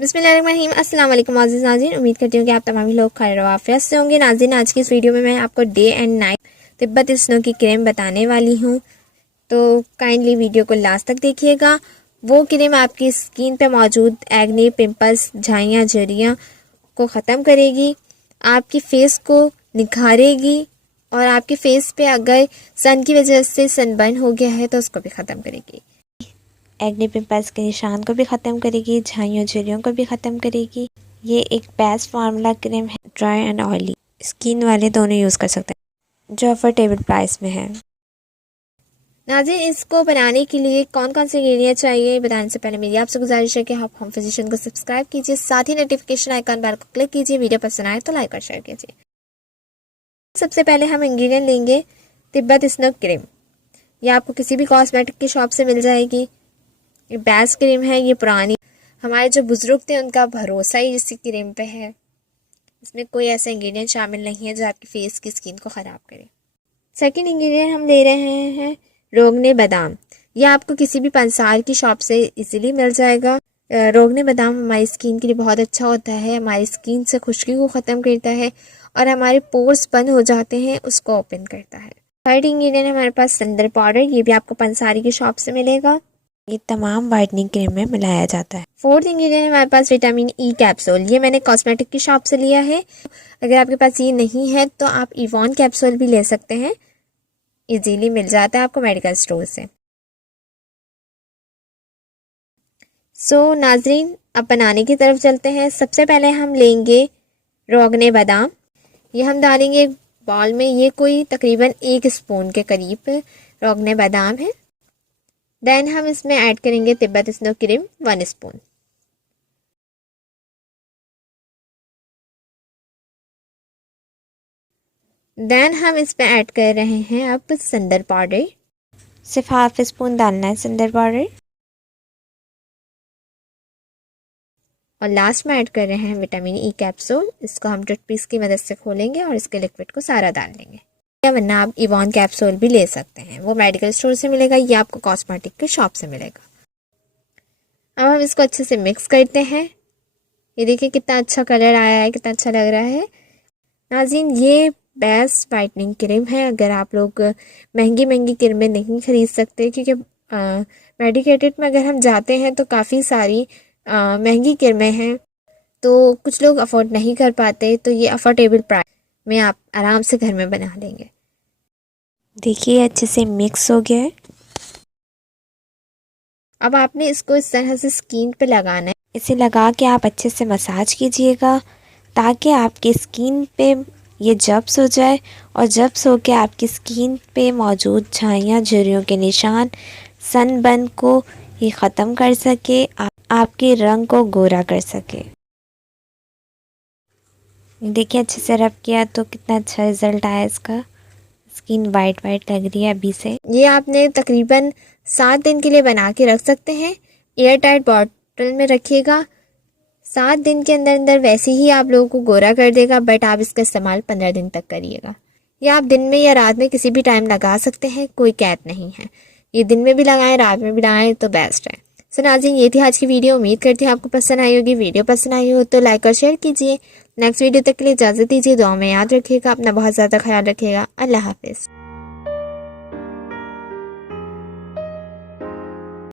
बिस्मिल्लाहिर्रहमानिर्रहीम। अस्सलाम वालेकुम अज़ीज़ नाज़रीन, उम्मीद करती हूँ कि आप तमाम लोग खैर आफियत से होंगे। नाज़रीन, आज की इस वीडियो में मैं आपको day and night Tibet snow की क्रीम बताने वाली हूँ, तो काइंडली वीडियो को लास्ट तक देखिएगा। वो क्रीम आपकी स्किन पे मौजूद एक्ने, पिंपल्स, झाइयाँ, झुर्रियाँ को ख़त्म करेगी, आपकी फेस को निखारेगी और आपके फेस पे अगर सन की वजह से सनबर्न हो गया है तो उसको भी ख़त्म करेगी। एक्ने पिंपल्स के निशान को भी ख़त्म करेगी, झाइयों झुर्रियों को भी ख़त्म करेगी। ये एक बेस्ट फार्मूला क्रीम है, ड्राई एंड ऑयली स्किन वाले दोनों यूज़ कर सकते हैं, जो अफोर्डेबल प्राइस में है। नाज़रीन, इसको बनाने के लिए कौन कौन से इंग्रेडिएंट चाहिए बताने से पहले मेरी आपसे गुजारिश है कि आप होम फिजिशियन को सब्सक्राइब कीजिए, साथ ही नोटिफिकेशन आइकन बेल को क्लिक कीजिए। वीडियो पसंद आए तो लाइक और शेयर कीजिए। सबसे पहले हम इंग्रेडिएंट लेंगे तिब्बत स्नो क्रीम। ये आपको किसी भी कॉस्मेटिक की शॉप से मिल जाएगी। ये बेस्ट क्रीम है, ये पुरानी हमारे जो बुजुर्ग थे उनका भरोसा ही इसी क्रीम पे है। इसमें कोई ऐसा इंग्रेडिएंट शामिल नहीं है जो आपकी फेस की स्किन को ख़राब करे। सेकंड इंग्रेडिएंट हम ले रहे हैं रोगने बादाम। ये आपको किसी भी पंसार की शॉप से इजीली मिल जाएगा। रोगने बादाम हमारी स्किन के लिए बहुत अच्छा होता है, हमारी स्किन से खुश्की को ख़त्म करता है और हमारे पोर्स बंद हो जाते हैं उसको ओपन करता है। थर्ड इंग्रेडिएंट हमारे पास संदर पाउडर। ये भी आपको पंसारी की शॉप से मिलेगा। ये तमाम वाइटनिंग क्रीम में मिलाया जाता है। फोर्थ इंग्रेडिएंट हमारे पास विटामिन ई कैप्सूल। ये मैंने कॉस्मेटिक की शॉप से लिया है। अगर आपके पास ये नहीं है तो आप इवॉन कैप्सूल भी ले सकते हैं, इजीली मिल जाता है आपको मेडिकल स्टोर से। नाजरीन, अब बनाने की तरफ चलते हैं। सबसे पहले हम लेंगे रोगने बादाम। ये हम डालेंगे एक बाउल में। ये कोई तकरीबन 1 स्पून के करीब रोगने बादाम है। देन हम इसमें ऐड करेंगे Tibet snow cream 1 spoon. Then हम इसमें ऐड कर रहे हैं अब संदर पाउडर। सिर्फ हाफ स्पून डालना है संदर पाउडर। और लास्ट में ऐड कर रहे हैं विटामिन ई कैप्सूल। इसको हम टूथपिक की मदद से खोलेंगे और इसके लिक्विड को सारा डाल देंगे, या वरना आप इवॉन कैप्सूल भी ले सकते हैं, वो मेडिकल स्टोर से मिलेगा, ये आपको कॉस्मेटिक के शॉप से मिलेगा। अब हम इसको अच्छे से मिक्स करते हैं। ये देखिए कितना अच्छा कलर आया है, कितना अच्छा लग रहा है। नाज़रीन, ये बेस्ट वाइटनिंग क्रीम है। अगर आप लोग महंगी महंगी क्रीमें नहीं खरीद सकते, क्योंकि मेडिकेटेड में अगर हम जाते हैं तो काफ़ी सारी महंगी क्रीमें हैं, तो कुछ लोग अफोर्ड नहीं कर पाते, तो ये अफोर्डेबल प्राइस में आप आराम से घर में बना लेंगे। देखिए अच्छे से मिक्स हो गया है। अब आपने इसको इस तरह से स्किन पे लगाना है। इसे लगा के आप अच्छे से मसाज कीजिएगा ताकि आपकी स्किन पे ये जब्स हो जाए, और जब्स हो के आपकी स्किन पे मौजूद झाइयाँ झुर्रियों के निशान, सनबर्न को ये ख़त्म कर सके, आपके रंग को गोरा कर सके। देखिए अच्छे से रब किया तो कितना अच्छा रिजल्ट आया इसका। स्किन वाइट वाइट लग रही है अभी से। ये आपने तकरीबन 7 दिन के लिए बना के रख सकते हैं। एयर टाइट बॉटल में रखिएगा। 7 दिन के अंदर अंदर वैसे ही आप लोगों को गोरा कर देगा, बट आप इसका इस्तेमाल 15 दिन तक करिएगा। या आप दिन में या रात में किसी भी टाइम लगा सकते हैं, कोई कैद नहीं है। ये दिन में भी लगाएं, रात में भी लगाएं तो बेस्ट है। सो नाज़रीन, ये थी आज की वीडियो। उम्मीद करती हूँ आपको पसंद आई होगी। वीडियो पसंद आई हो तो लाइक और शेयर कीजिए। नेक्स्ट वीडियो तक के लिए इजाज़त दीजिए। दुआ में याद रखिएगा, अपना बहुत ज़्यादा ख्याल रखिएगा। अल्लाह हाफिज़।